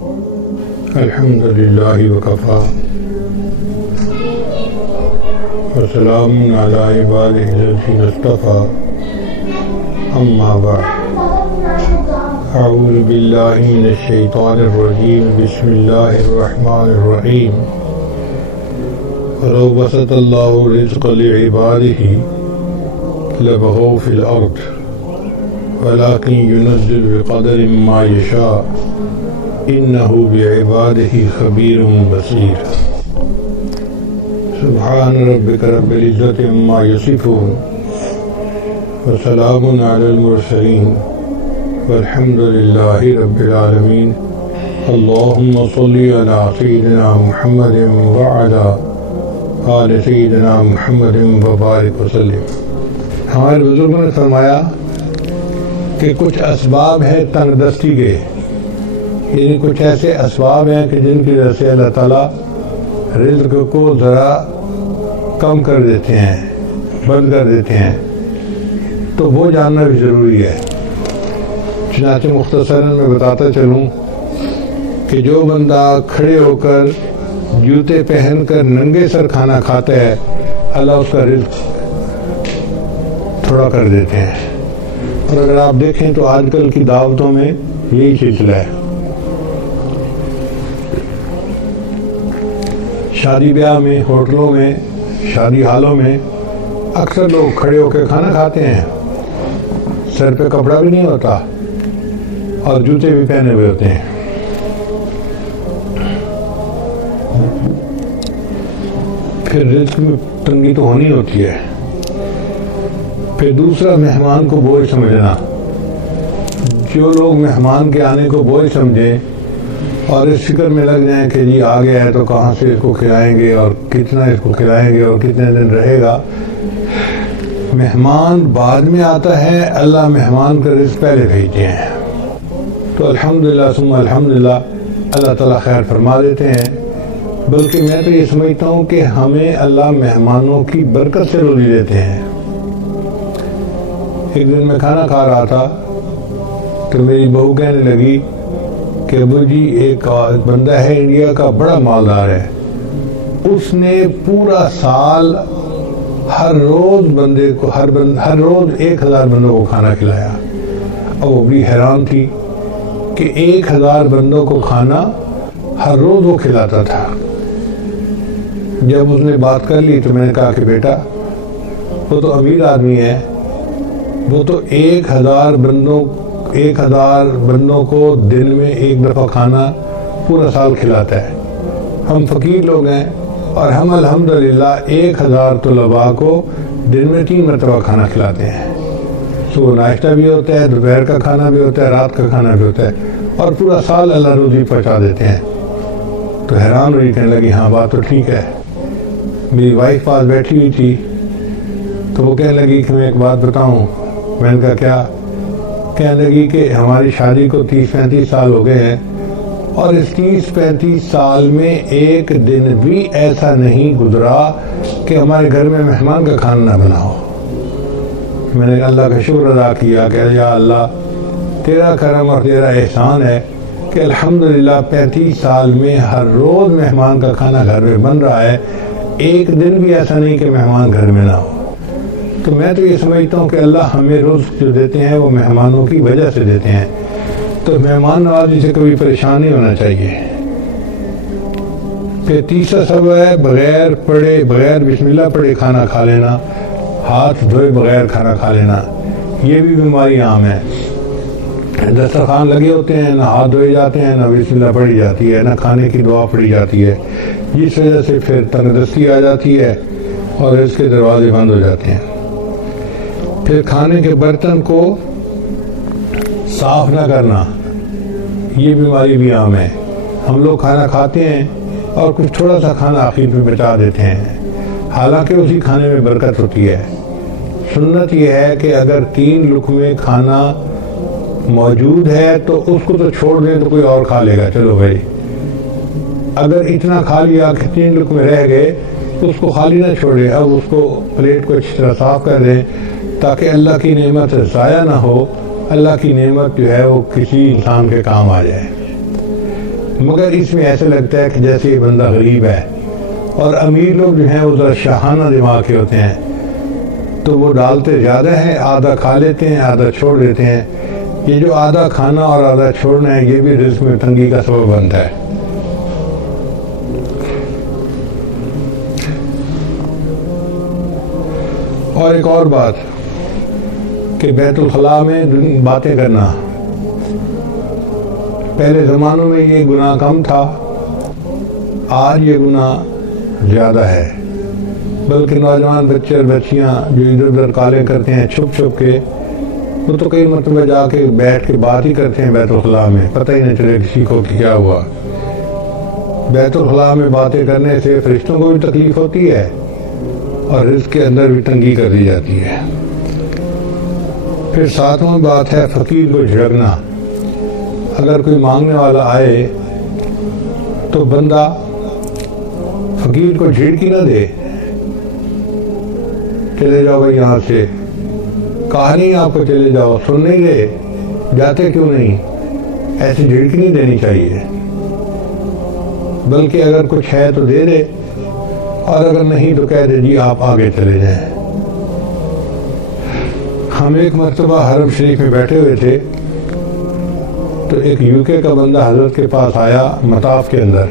الحمد للہ وکفا وسلام علی عبادہ الذین اصطفیٰ اما بعد اعوذ باللہ من الشیطان الرجیم بسم اللہ الرحمن الرحیم ولو بسط اللہ الرزق لعبادہ لبغوا فی الارض ولكن ينزل بقدر ما يشاء إنه بعباده خبير بصير سبحان ربك رب العزة عما يصفون وسلام على المرسلين والحمد لله رب العالمين اللهم صل على سيدنا محمد وعلى آل سيدنا محمد وبارك وسلم۔ ہمارے بزرگوں نے فرمایا کہ کچھ اسباب ہیں تنگ دستی کے، یعنی کچھ ایسے اسباب ہیں کہ جن کی وجہ سے اللہ تعالیٰ رزق کو ذرا کم کر دیتے ہیں، بند کر دیتے ہیں، تو وہ جاننا بھی ضروری ہے۔ چنانچہ مختصراً میں بتاتا چلوں کہ جو بندہ کھڑے ہو کر جوتے پہن کر ننگے سر کھانا کھاتا ہے، اللہ اس کا رزق تھوڑا کر دیتے ہیں۔ اور اگر آپ دیکھیں تو آج کل کی دعوتوں میں یہی سلسلہ ہے۔ شادی بیاہ میں، ہوٹلوں میں، شادی ہالوں میں اکثر لوگ کھڑے ہو کے کھانا کھاتے ہیں، سر پہ کپڑا بھی نہیں ہوتا اور جوتے بھی پہنے ہوئے ہوتے ہیں۔ پھر رزق میں تنگی تو ہونی ہوتی ہے۔ پھر دوسرا، مہمان کو بوجھ سمجھنا۔ جو لوگ مہمان کے آنے کو بوجھ سمجھیں اور اس فکر میں لگ جائیں کہ جی آ گیا ہے تو کہاں سے اس کو کھلائیں گے اور کتنا اس کو کھلائیں گے اور کتنے دن رہے گا، مہمان بعد میں آتا ہے، اللہ مہمان کا رزق پہلے بھیجتے ہیں۔ تو الحمدللہ ثم الحمدللہ اللہ تعالیٰ خیر فرما دیتے ہیں۔ بلکہ میں تو یہ سمجھتا ہوں کہ ہمیں اللہ مہمانوں کی برکت سے روزی دیتے ہیں۔ ایک دن میں کھانا کھا رہا تھا تو میری بہو کہنے لگی کہ ابو جی ایک بندہ ہے انڈیا کا، بڑا مالدار ہے، اس نے پورا سال ہر روز بندے کو ہر روز 1000 بندوں کو کھانا کھلایا۔ اور وہ بھی حیران تھی کہ 1000 بندوں کو کھانا ہر روز وہ کھلاتا تھا۔ جب اس نے بات کر لی تو میں نے کہا کہ بیٹا وہ تو امیر آدمی ہے، وہ تو 1000 بندوں کو دن میں ایک دفعہ کھانا پورا سال کھلاتا ہے۔ ہم فقیر لوگ ہیں اور ہم الحمدللہ 1000 طلباء کو دن میں 3 مرتبہ کھانا کھلاتے ہیں۔ صبح ناشتہ بھی ہوتا ہے، دوپہر کا کھانا بھی ہوتا ہے، رات کا کھانا بھی ہوتا ہے، اور پورا سال اللہ روزی پہنچا دیتے ہیں۔ تو حیران ہوئی، کہنے لگی ہاں بات تو ٹھیک ہے۔ میری وائف پاس بیٹھی ہوئی تھی تو وہ کہنے لگی کہ میں ایک بات بتاؤں۔ میں نے کہا کیا؟ کہنے لگی کہ ہماری شادی کو 30-35 سال ہو گئے ہیں اور اس 30-35 سال میں ایک دن بھی ایسا نہیں گزرا کہ ہمارے گھر میں مہمان کا کھانا نہ بنا ہو۔ میں نے اللہ کا شکر ادا کیا کہ یا اللہ تیرا کرم اور تیرا احسان ہے کہ الحمدللہ 35 سال میں ہر روز مہمان کا کھانا گھر میں بن رہا ہے، ایک دن بھی ایسا نہیں کہ مہمان گھر میں نہ ہو۔ تو میں تو یہ سمجھتا ہوں کہ اللہ ہمیں رزق جو دیتے ہیں وہ مہمانوں کی وجہ سے دیتے ہیں، تو مہمان نوازی سے کبھی پریشان نہیں ہونا چاہیے۔ پھر تیسرا سبب ہے بغیر بسم اللہ پڑھے کھانا کھا لینا، ہاتھ دھوئے بغیر کھانا کھا لینا، یہ بھی بیماری عام ہے۔ دسترخوان لگے ہوتے ہیں، نہ ہاتھ دھوئے جاتے ہیں، نہ بسم اللہ پڑھی جاتی ہے، نہ کھانے کی دعا پڑھی جاتی ہے، جس وجہ سے پھر تنگ دستی آ جاتی ہے اور اس کے دروازے بند ہو جاتے ہیں۔ پھر کھانے کے برتن کو صاف نہ کرنا، یہ بیماری بھی عام ہے۔ ہم لوگ کھانا کھاتے ہیں اور کچھ تھوڑا سا کھانا آخر میں بچا دیتے ہیں، حالانکہ اسی کھانے میں برکت ہوتی ہے۔ سنت یہ ہے کہ اگر 3 لقمے کھانا موجود ہے تو اس کو تو چھوڑ دیں تو کوئی اور کھا لے گا، چلو بھائی۔ اگر اتنا کھا لیا کہ 3 لقمے رہ گئے تو اس کو خالی نہ چھوڑے، اب اس کو پلیٹ کو اچھی طرح صاف کر دیں تاکہ اللہ کی نعمت ضائع نہ ہو، اللہ کی نعمت جو ہے وہ کسی انسان کے کام آ جائے۔ مگر اس میں ایسے لگتا ہے کہ جیسے یہ بندہ غریب ہے، اور امیر لوگ جو ہیں وہ ذرا شاہانہ دماغ کے ہوتے ہیں، تو وہ ڈالتے زیادہ ہیں، آدھا کھا لیتے ہیں، آدھا چھوڑ دیتے ہیں۔ یہ جو آدھا کھانا اور آدھا چھوڑنا ہے یہ بھی رزق میں تنگی کا سبب بنتا ہے۔ اور ایک اور بات کہ بیت الخلاء میں باتیں کرنا، پہلے زمانوں میں یہ گناہ کم تھا، آج یہ گناہ زیادہ ہے، بلکہ نوجوان بچے اور بچیاں جو ادھر ادھر کالیں کرتے ہیں چھپ چھپ کے، وہ تو کئی مرتبہ جا کے بیٹھ کے بات ہی کرتے ہیں بیت الخلاء میں، پتہ ہی نہیں چلے کسی کو کہ کیا ہوا۔ بیت الخلاء میں باتیں کرنے سے فرشتوں کو بھی تکلیف ہوتی ہے اور رزق کے اندر بھی تنگی کر دی جاتی ہے۔ پھر ساتواں بات ہے فقیر کو جھڑکنا۔ اگر کوئی مانگنے والا آئے تو بندہ فقیر کو جھڑکی نہ دے، چلے جاؤ بھائی یہاں سے، کہا نہیں آپ کو چلے جاؤ، سن نہیں گئے، جاتے کیوں نہیں، ایسی جھڑکی نہیں دینی چاہیے، بلکہ اگر کچھ ہے تو دے دے، اور اگر نہیں تو کہہ دے جی آپ آگے چلے جائیں۔ ہم ایک مرتبہ حرم شریف میں بیٹھے ہوئے تھے تو ایک UK کا بندہ حضرت کے پاس آیا مطاف کے اندر،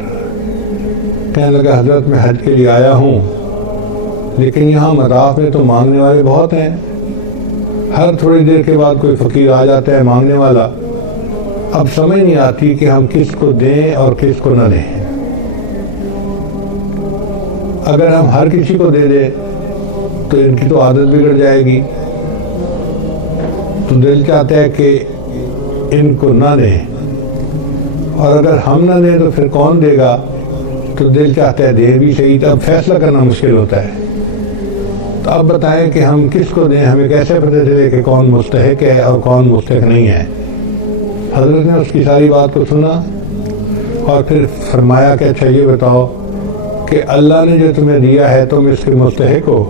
کہنے لگا حضرت میں حج کے لیے آیا ہوں، لیکن یہاں مطاف میں تو مانگنے والے بہت ہیں، ہر تھوڑی دیر کے بعد کوئی فقیر آ جاتا ہے مانگنے والا، اب سمجھ نہیں آتی کہ ہم کس کو دیں اور کس کو نہ دیں۔ اگر ہم ہر کسی کو دے دیں تو ان کی تو عادت بگڑ جائے گی، تو دل چاہتا ہے کہ ان کو نہ دیں، اور اگر ہم نہ دیں تو پھر کون دے گا، تو دل چاہتا ہے دے بھی صحیح، تو اب فیصلہ کرنا مشکل ہوتا ہے۔ تو اب بتائیں کہ ہم کس کو دیں، ہمیں کیسے پتہ چلے کہ کون مستحق ہے اور کون مستحق نہیں ہے؟ حضرت نے اس کی ساری بات کو سنا اور پھر فرمایا کہ اچھا یہ بتاؤ کہ اللہ نے جو تمہیں دیا ہے تم اس کے مستحق ہو؟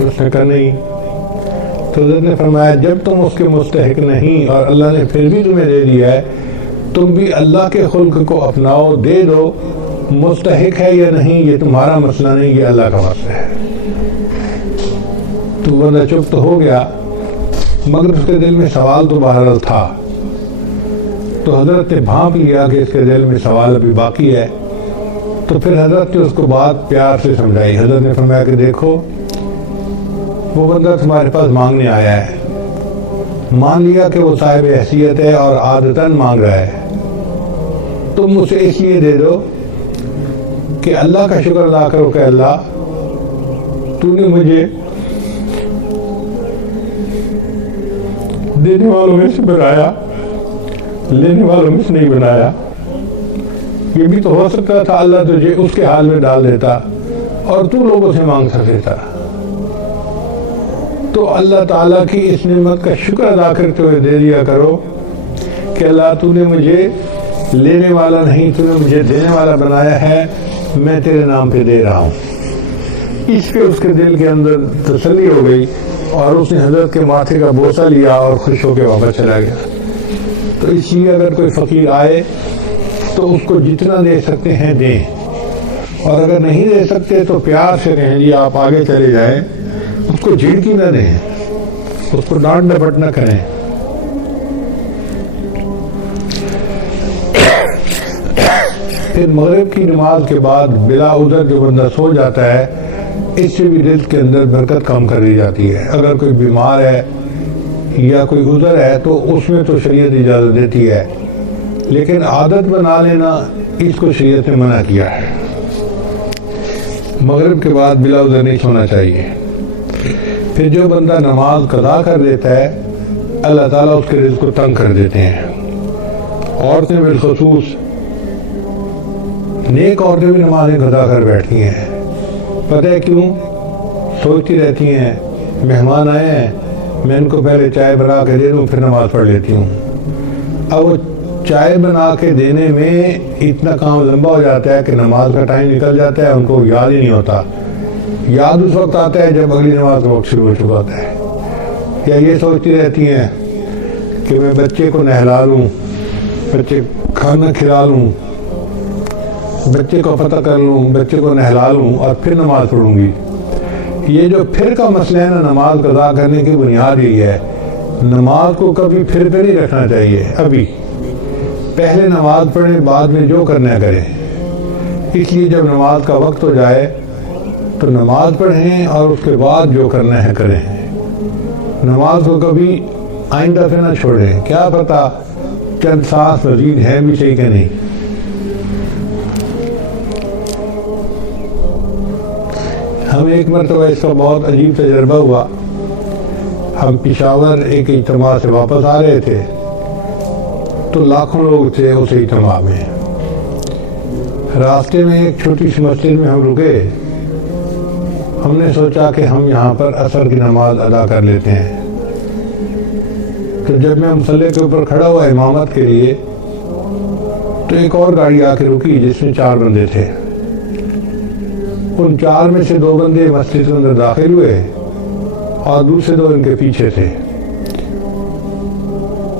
اس نے کہا نہیں۔ تو حضرت نے فرمایا جب تم اس کے مستحق نہیں اور اللہ نے پھر بھی تمہیں دے دیا ہے، تم بھی اللہ کے خلق کو اپناؤ، دے دو، مستحق ہے یا نہیں یہ تمہارا مسئلہ نہیں، یہ اللہ کا مسئلہ ہے۔ تو بندہ چپ تو ہو گیا، مگر اس کے دل میں سوال تو بہرحال تھا، تو حضرت نے بھانپ لیا کہ اس کے دل میں سوال ابھی باقی ہے، تو پھر حضرت نے اس کو بات پیار سے سمجھائی۔ حضرت نے فرمایا کہ دیکھو وہ بندہ تمہارے پاس مانگنے آیا ہے، مان لیا کہ وہ صاحب حیثیت ہے اور عادتاً مانگ رہا ہے، تم اسے اس لیے دے دو کہ اللہ کا شکر ادا کرو کہ اللہ تو نے مجھے دینے والوں میں سے بنایا، لینے والوں میں سے نہیں بنایا۔ یہ بھی تو ہو سکتا تھا اللہ تجھے اس کے حال میں ڈال دیتا اور تو لوگوں سے مانگ سکتا، تو اللہ تعالیٰ کی اس نعمت کا شکر ادا کرتے ہوئے دے دیا کرو کہ اللہ تو نے مجھے لینے والا نہیں، تو نے مجھے دینے والا بنایا ہے، میں تیرے نام پہ دے رہا ہوں۔ اس پہ اس کے دل کے اندر تسلی ہو گئی اور اس نے حضرت کے ماتھے کا بوسہ لیا اور خوش ہو کے واپس چلا گیا۔ تو اس لیے اگر کوئی فقیر آئے تو اس کو جتنا دے سکتے ہیں دیں، اور اگر نہیں دے سکتے تو پیار سے کہیں جی آپ آگے چلے جائیں، اس کو جھڑکی نہ دیں، اس کو ڈانٹ ڈپٹ نہ کریں۔ پھر مغرب کی نماز کے بعد بلا عذر جو بندہ سو جاتا ہے، اس سے بھی رزق کے اندر برکت کم کر دی جاتی ہے۔ اگر کوئی بیمار ہے یا کوئی عذر ہے تو اس میں تو شریعت اجازت دیتی ہے، لیکن عادت بنا لینا اس کو شریعت نے منع کیا ہے۔ مغرب کے بعد بلا عذر نہیں سونا چاہیے۔ پھر جو بندہ نماز قضا کر دیتا ہے اللہ تعالیٰ اس کے رزق کو تنگ کر دیتے ہیں۔ عورتیں بالخصوص، نیک عورتیں بھی نمازیں قضا کر بیٹھتی ہیں، پتہ ہے کیوں؟ سوچتی رہتی ہیں مہمان آئے ہیں، میں ان کو پہلے چائے بنا کے دے دوں پھر نماز پڑھ لیتی ہوں۔ اب وہ چائے بنا کے دینے میں اتنا کام لمبا ہو جاتا ہے کہ نماز کا ٹائم نکل جاتا ہے، ان کو یاد ہی نہیں ہوتا۔ یاد اس وقت آتا ہے جب اگلی نماز کا وقت شروع ہو چکا ہوتا ہے۔ یا یہ سوچتی رہتی ہیں کہ میں بچے کو نہلا لوں بچے کھانا کھلا لوں، بچے کو فتح کر لوں، بچے کو نہلا لوں اور پھر نماز پڑھوں گی. یہ جو پھر کا مسئلہ ہے نا، نماز قضا کرنے کی بنیاد یہی ہے. نماز کو کبھی پھر پہ نہیں رکھنا چاہیے. ابھی پہلے نماز پڑھیں، بعد میں جو کرنا کریں. اس لیے جب نماز کا وقت ہو جائے تو نماز پڑھیں اور اس کے بعد جو کرنا ہے کریں. نماز کو کبھی آئندہ سے نہ چھوڑیں. کیا پتہ چند سانس مزید ہے بھی صحیح کہ نہیں. ہمیں ایک مرتبہ اس کا بہت عجیب تجربہ ہوا. ہم پشاور ایک اجتماع سے واپس آ رہے تھے تو لاکھوں لوگ تھے اس اجتماع میں. راستے میں ایک چھوٹی سی مسجد میں ہم رکے. ہم نے سوچا کہ ہم یہاں پر عصر کی نماز ادا کر لیتے ہیں. تو جب میں مصلی کے اوپر کھڑا ہوا امامت کے لیے تو ایک اور گاڑی آ کے رکی جس میں 4 بندے تھے. ان 4 میں سے 2 بندے مسجد کے اندر داخل ہوئے اور دوسرے 2 ان کے پیچھے تھے.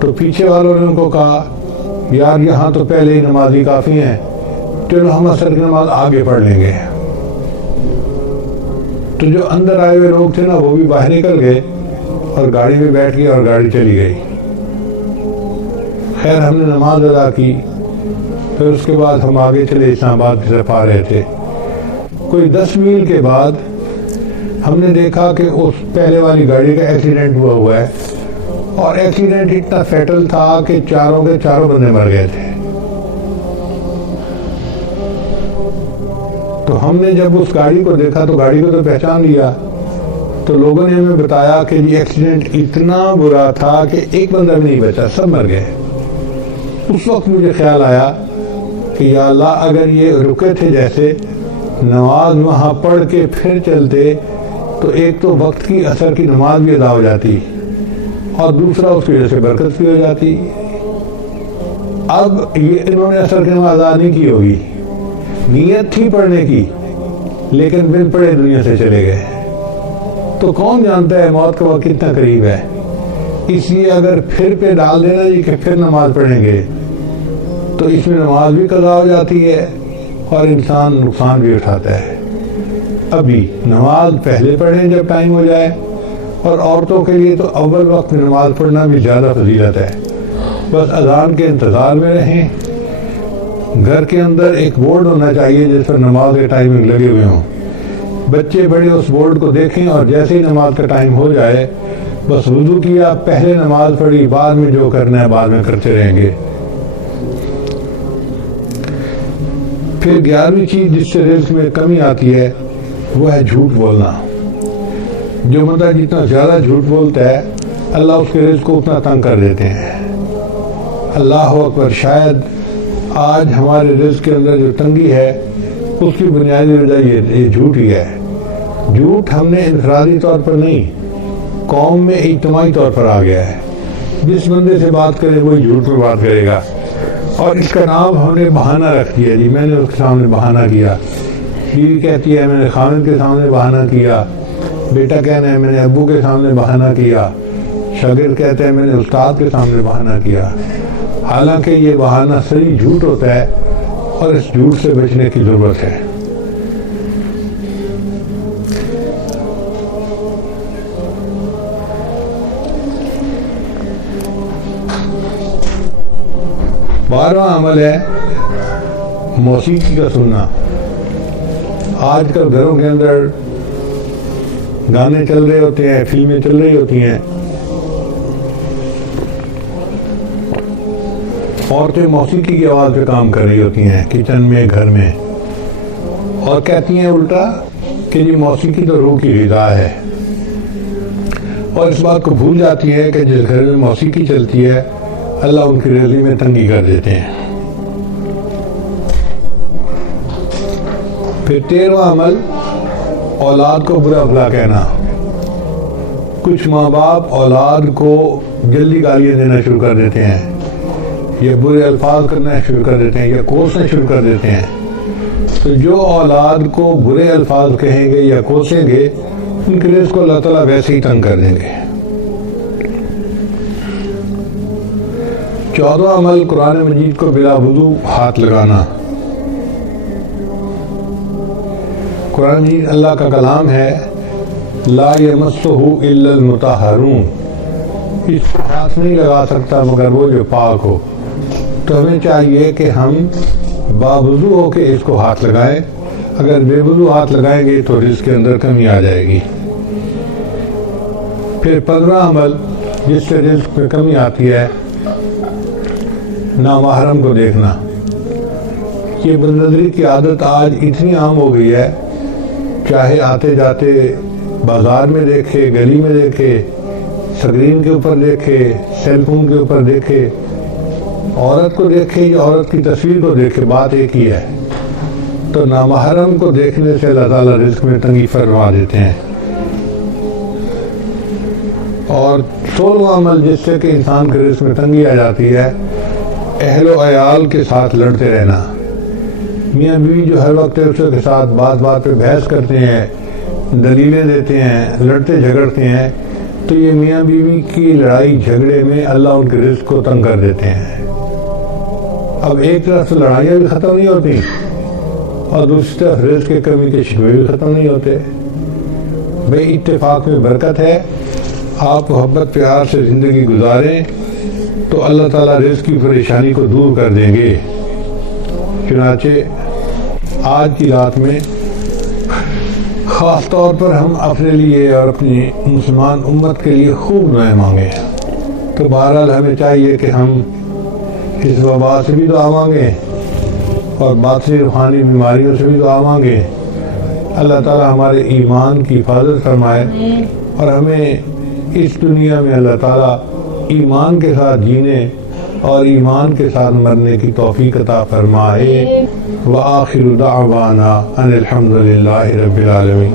تو پیچھے والوں نے ان کو کہا یار یہاں تو پہلے ہی نمازی کافی ہیں، چلو ہم عصر کی نماز آگے پڑھ لیں گے. تو جو اندر آئے ہوئے لوگ تھے نا وہ بھی باہر نکل گئے اور گاڑی میں بیٹھ گئے اور گاڑی چلی گئی. خیر ہم نے نماز ادا کی. پھر اس کے بعد ہم آگے چلے اسلام آباد کی طرف آ رہے تھے. کوئی 10 میل کے بعد ہم نے دیکھا کہ اس پہلے والی گاڑی کا ایکسیڈنٹ ہوا ہے اور ایکسیڈنٹ اتنا فیٹل تھا کہ چاروں کے چاروں بندے مر گئے تھے. تو ہم نے جب اس گاڑی کو دیکھا تو گاڑی کو تو پہچان لیا. تو لوگوں نے ہمیں بتایا کہ یہ ایکسیڈنٹ اتنا برا تھا کہ ایک بندہ بھی نہیں بچا، سب مر گئے. اس وقت مجھے خیال آیا کہ یا اللہ اگر یہ رکے تھے جیسے نماز وہاں پڑھ کے پھر چلتے تو ایک تو وقت کی عصر کی نماز بھی ادا ہو جاتی اور دوسرا اس کی وجہ سے برکت بھی ہو جاتی. اب یہ انہوں نے عصر کی نماز ادا نہیں کی ہوگی، نیت تھی پڑھنے کی لیکن بن پڑھے دنیا سے چلے گئے. تو کون جانتا ہے موت کا وقت کتنا قریب ہے. اس لیے اگر پھر پہ ڈال دینا جی کہ پھر نماز پڑھیں گے تو اس میں نماز بھی قضا ہو جاتی ہے اور انسان نقصان بھی اٹھاتا ہے. ابھی نماز پہلے پڑھیں جب ٹائم ہو جائے. اور عورتوں کے لیے تو اول وقت میں نماز پڑھنا بھی زیادہ فضیلت ہے. بس اذان کے انتظار میں رہیں. گھر کے اندر ایک بورڈ ہونا چاہیے جس پر نماز کے ٹائمنگ لگے ہوئے ہوں. بچے بڑے اس بورڈ کو دیکھیں اور جیسے ہی نماز کا ٹائم ہو جائے بس وضو کیا، پہلے نماز پڑھی، بعد میں جو کرنا ہے بعد میں کرتے رہیں گے. پھر 11ویں چیز جس سے رزق میں کمی آتی ہے وہ ہے جھوٹ بولنا. جو بندہ جتنا زیادہ جھوٹ بولتا ہے اللہ اس کے رزق کو اتنا تنگ کر دیتے ہیں. اللہ اکبر. شاید آج ہمارے رزق کے اندر جو تنگی ہے اس کی بنیادی وجہ یہ جھوٹ ہی ہے. جھوٹ ہم نے انفرادی طور پر نہیں، قوم میں اجتماعی طور پر آ گیا ہے. جس بندے سے بات کرے وہی جھوٹ میں بات کرے گا اور اس کا نام ہم نے بہانہ رکھ دیا. جی میں نے اس کے سامنے بہانہ کیا. بیوی کہتی ہے میں نے خاوند کے سامنے بہانہ کیا. بیٹا کہنا ہے میں نے ابو کے سامنے بہانہ کیا. شاگرد کہتے ہیں میں نے استاد کے سامنے بہانہ کیا. حالانکہ یہ بہانہ صحیح جھوٹ ہوتا ہے اور اس جھوٹ سے بچنے کی ضرورت ہے. بارہواں عمل ہے موسیقی کا سننا. آج کل گھروں کے اندر گانے چل رہے ہوتے ہیں، فلمیں چل رہی ہوتی ہیں. عورتیں موسیقی کی آواز پہ کام کر رہی ہوتی ہیں کچن میں، گھر میں، اور کہتی ہیں الٹا کہ یہ موسیقی تو روح کی غذا ہے. اور اس بات کو بھول جاتی ہے کہ جس گھر میں موسیقی چلتی ہے اللہ ان کی رزق میں تنگی کر دیتے ہیں. پھر 13واں عمل اولاد کو برا بھلا کہنا. کچھ ماں باپ اولاد کو جلدی گالیاں دینا شروع کر دیتے ہیں، یا برے الفاظ کرنا شروع کر دیتے ہیں، یا کوسنا شروع کر دیتے ہیں. تو جو اولاد کو برے الفاظ کہیں گے یا کوسیں گے ان کے رزق کو اللہ تعالیٰ ویسے ہی تنگ کر دیں گے. 14واں عمل قرآن مجید کو بلا وضو ہاتھ لگانا۔ قرآن مجید اللہ کا کلام ہے، لا یمسہ الا المطہرون، اس کو ہاتھ نہیں لگا سکتا مگر وہ جو پاک ہو۔ تو ہمیں چاہیے کہ ہم باوضو ہو کے اس کو ہاتھ لگائیں، اگر بے وضو ہاتھ لگائیں گے تو رزق کے اندر کمی آ جائے گی۔ پھر 15واں عمل جس سے رزق میں کمی آتی ہے، نامحرم کو دیکھنا۔ یہ بدنظری کی عادت آج اتنی عام ہو گئی ہے، چاہے آتے جاتے بازار میں دیکھے، گلی میں دیکھے، سکرین کے اوپر دیکھے، سیل فون کے اوپر دیکھے، عورت کو دیکھے یا عورت کی تصویر کو دیکھے، بات ایک ہی ہے۔ تو نامحرم کو دیکھنے سے اللہ تعالیٰ رزق میں تنگی فرما دیتے ہیں۔ اور 16واں عمل جس سے کہ انسان کے رزق میں تنگی آ جاتی ہے، اہل و عیال کے ساتھ لڑتے رہنا۔ میاں بیوی جو ہر وقت دوسرے کے ساتھ بات بات پہ بحث کرتے ہیں، دلیلیں دیتے ہیں، لڑتے جھگڑتے ہیں، تو یہ میاں بیوی کی لڑائی جھگڑے میں اللہ ان کے رزق کو تنگ کر دیتے ہیں۔ اب ایک طرف سے لڑائیاں بھی ختم نہیں ہوتی اور دوسری طرف رزق کی کمی کے شکوے بھی ختم نہیں ہوتے۔ بھئی اتفاق میں برکت ہے، آپ محبت پیار سے زندگی گزاریں تو اللہ تعالیٰ رزق کی پریشانی کو دور کر دیں گے۔ چنانچہ آج کی رات میں خاص طور پر ہم اپنے لیے اور اپنی مسلمان امت کے لیے خوب دعائیں مانگیں۔ تو بہرحال ہمیں چاہیے کہ ہم اس وبا سے بھی دعا مانگیں اور باطنی روحانی بیماریوں سے بھی دعا مانگیں۔ اللہ تعالیٰ ہمارے ایمان کی حفاظت فرمائے اور ہمیں اس دنیا میں اللہ تعالیٰ ایمان کے ساتھ جینے اور ایمان کے ساتھ مرنے کی توفیق عطا فرمائے۔ وآخر دعوانا ان الحمد للہ رب العالمین۔